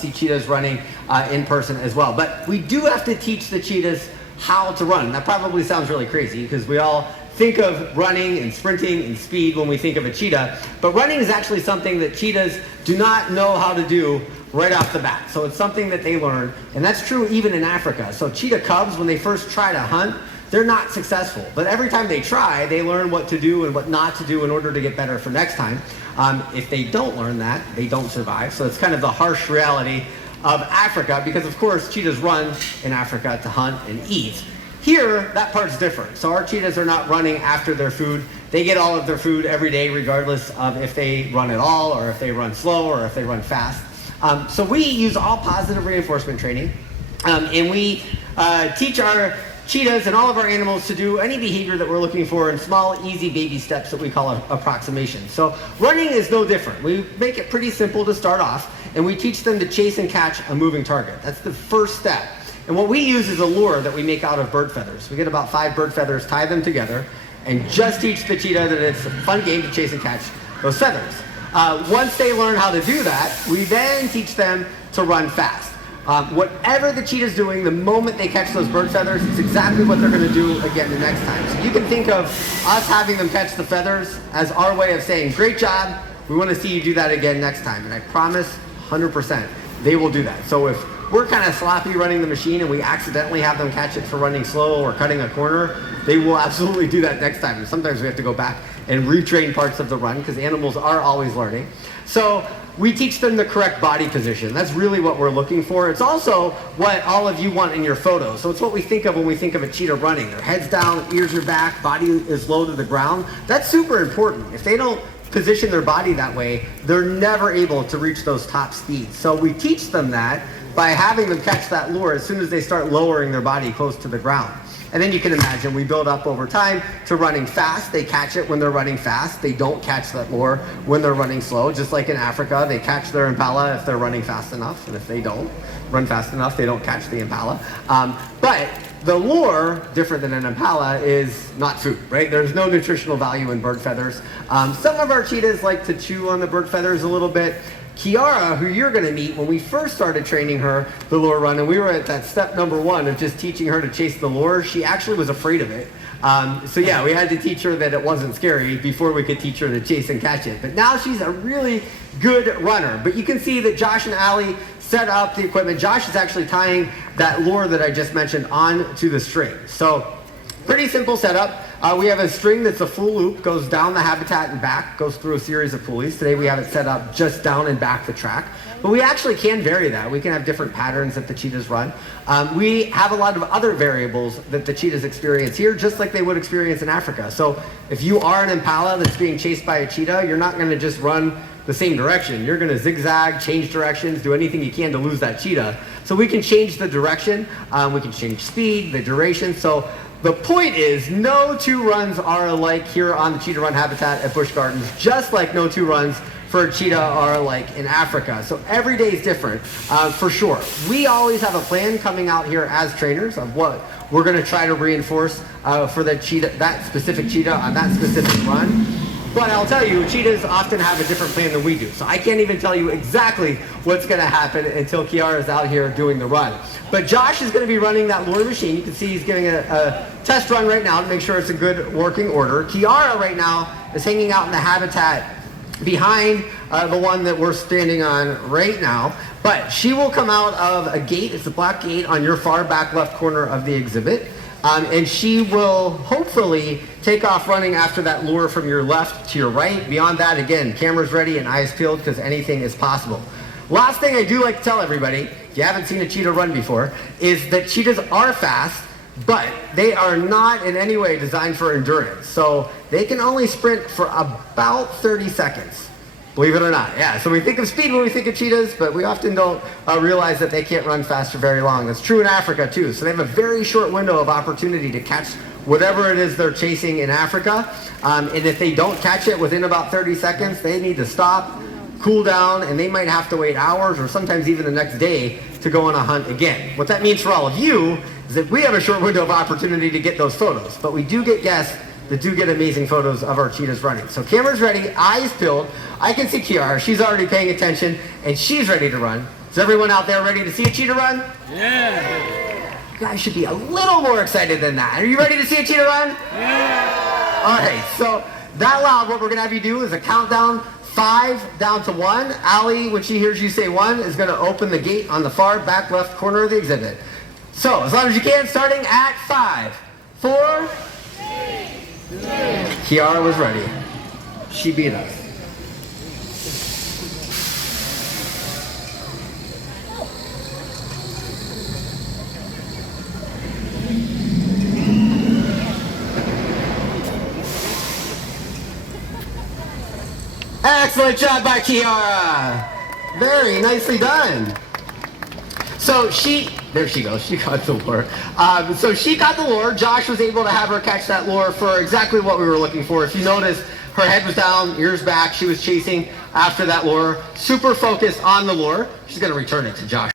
see cheetahs running in person as well. But we do have to teach the cheetahs how to run. That probably sounds really crazy because we all think of running and sprinting and speed when we think of a cheetah. But running is actually something that cheetahs do not know how to do right off the bat. So it's something that they learn, and that's true even in Africa. So cheetah cubs, when they first try to hunt, they're not successful. But every time they try, they learn what to do and what not to do in order to get better for next time. If they don't learn that, they don't survive. So it's kind of the harsh reality of Africa, because of course cheetahs run in Africa to hunt and eat. Here, that part's different. So our cheetahs are not running after their food. They get all of their food every day, regardless of if they run at all, or if they run slow, or if they run fast. So we use all positive reinforcement training, and we teach our cheetahs and all of our animals to do any behavior that we're looking for in small, easy baby steps that we call approximations. So running is no different. We make it pretty simple to start off, and we teach them to chase and catch a moving target. That's the first step. And what we use is a lure that we make out of bird feathers. We get about 5 bird feathers, tie them together, and just teach the cheetah that it's a fun game to chase and catch those feathers. Once they learn how to do that, we then teach them to run fast. Whatever the cheetah's doing, the moment they catch those bird feathers, it's exactly what they're going to do again the next time. So you can think of us having them catch the feathers as our way of saying, great job, we want to see you do that again next time. And I promise 100% they will do that. So if we're kind of sloppy running the machine and we accidentally have them catch it for running slow or cutting a corner, they will absolutely do that next time. And sometimes we have to go back and retrain parts of the run because animals are always learning. So we teach them the correct body position. That's really what we're looking for. It's also what all of you want in your photos. So it's what we think of when we think of a cheetah running. Their head's down, ears are back, body is low to the ground. That's super important. If they don't position their body that way, they're never able to reach those top speeds. So we teach them that by having them catch that lure as soon as they start lowering their body close to the ground. And then you can imagine we build up over time to running fast. They catch it when they're running fast. They don't catch that lure when they're running slow. Just like in Africa, they catch their impala if they're running fast enough. And if they don't run fast enough, they don't catch the impala. But the lure, different than an impala, is not food, right? There's no nutritional value in bird feathers. Some of our cheetahs like to chew on the bird feathers a little bit. Kiara, who you're going to meet, when we first started training her the lure run, and we were at that step number 1 of just teaching her to chase the lure, she actually was afraid of it. So yeah, we had to teach her that it wasn't scary before we could teach her to chase and catch it. But now she's a really good runner. But you can see that Josh and Allie set up the equipment. Josh is actually tying that lure that I just mentioned onto the string. So pretty simple setup. We have a string that's a full loop, goes down the habitat and back, goes through a series of pulleys. Today we have it set up just down and back the track. But we actually can vary that. We can have different patterns that the cheetahs run. We have a lot of other variables that the cheetahs experience here, just like they would experience in Africa. So if you are an impala that's being chased by a cheetah, you're not going to just run the same direction. You're going to zigzag, change directions, do anything you can to lose that cheetah. So we can change the direction. We can change speed, the duration. So the point is, no 2 runs are alike here on the Cheetah Run habitat at Busch Gardens, just like no 2 runs for a cheetah are alike in Africa. So every day is different, for sure. We always have a plan coming out here as trainers of what we're going to try to reinforce for the cheetah, that specific cheetah on that specific run. But I'll tell you, cheetahs often have a different plan than we do. So I can't even tell you exactly what's going to happen until Kiara is out here doing the run. But Josh is going to be running that lure machine. You can see he's giving a test run right now to make sure it's a good working order. Kiara right now is hanging out in the habitat behind the one that we're standing on right now. But she will come out of a gate. It's a black gate on your far back left corner of the exhibit. And she will hopefully take off running after that lure from your left to your right. Beyond that, again, cameras ready and eyes peeled because anything is possible. Last thing I do like to tell everybody, if you haven't seen a cheetah run before, is that cheetahs are fast, but they are not in any way designed for endurance. So they can only sprint for about 30 seconds. Believe it or not, yeah. So we think of speed when we think of cheetahs, but we often don't realize that they can't run fast for very long. That's true in Africa too. So they have a very short window of opportunity to catch whatever it is they're chasing in Africa. And if they don't catch it within about 30 seconds, they need to stop, cool down, and they might have to wait hours or sometimes even the next day to go on a hunt again. What that means for all of you is that we have a short window of opportunity to get those photos, but we do get guests that do get amazing photos of our cheetahs running. So cameras ready, eyes peeled. I can see Kiara, she's already paying attention, and she's ready to run. So Is everyone out there ready to see a cheetah run? Yeah. You guys should be a little more excited than that. Are you ready to see a cheetah run? Yeah. All right, so that loud, what we're gonna have you do is a countdown, 5 down to 1. Allie, when she hears you say 1, is gonna open the gate on the far back left corner of the exhibit. So, as loud as you can, starting at 5, 4, 3, 2. Kiara was ready. She beat us. Excellent job by Kiara. Very nicely done. So there she goes, she got the lure. So she got the lure. Josh was able to have her catch that lure for exactly what we were looking for. If you notice, her head was down, ears back. She was chasing after that lure. Super focused on the lure. She's gonna return it to Josh.